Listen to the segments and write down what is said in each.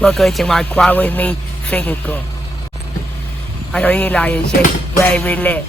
Welcome to my quad with me physical. I know you like it, shit, very lit.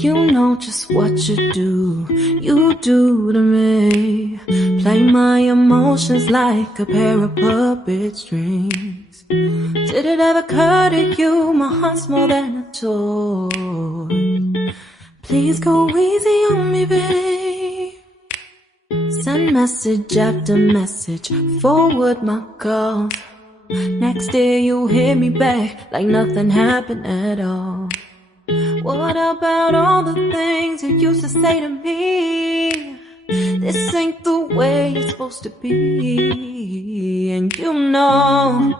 You know just what you do. You do to me? Play my emotions like a pair of puppet strings. Did it ever occur to you my heart's more than a toy? Please go easy on me, babe. Send message after message, forward my calls. Next day you hit me back like nothing happened at all. What about all the things you used to say to me? This ain't the way it's supposed to be. And you know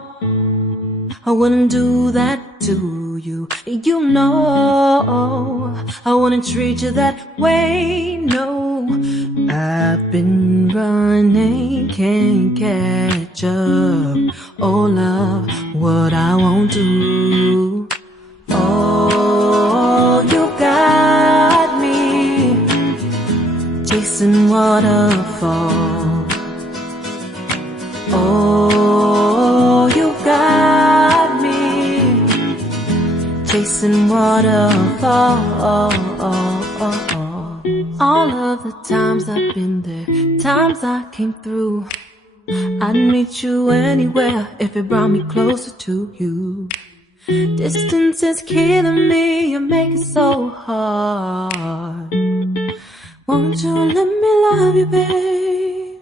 I wouldn't do that to you. You know I wouldn't treat you that way, no. I've been running, can't catch up. Oh love, what I won't do. Oh, you got me chasing waterfalls. Oh, you got me chasing waterfalls. All of the times I've been there, times I came through, I'd meet you anywhere if it brought me closer to you. Distance is killing me, you make it so hard. Won't you let me love you, babe?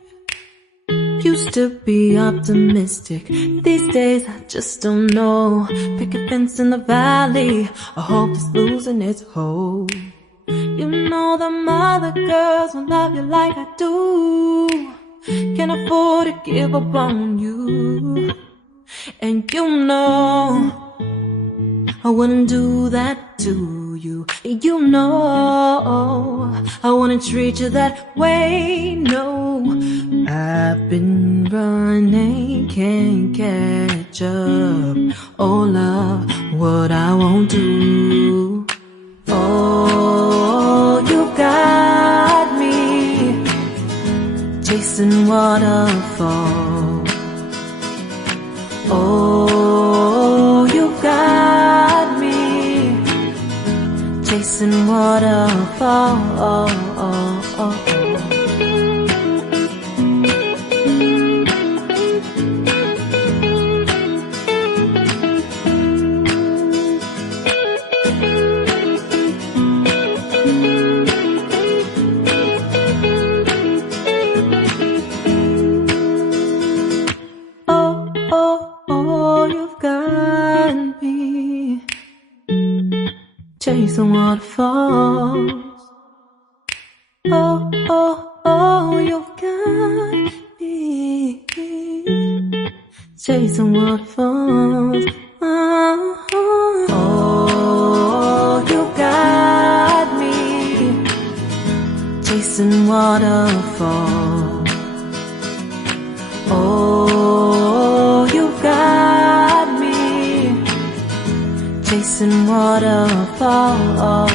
Used to be optimistic, these days I just don't know. Pick a fence in the valley, I hope it's losing its hold. You know them other girls won't love you like I do. Can't afford to give up on you. And you know I wouldn't do that to you. You know I wouldn't treat you that way, no. I've been running, can't catch up. Oh love, what I won't do. Oh, you got me chasing waterfalls. Oh, you got me chasing waterfalls. Chasing waterfalls. Oh, oh, oh, you've got me chasing waterfalls. Oh, oh, oh, you got me chasing waterfalls. Oh, you got me chasing waterfalls.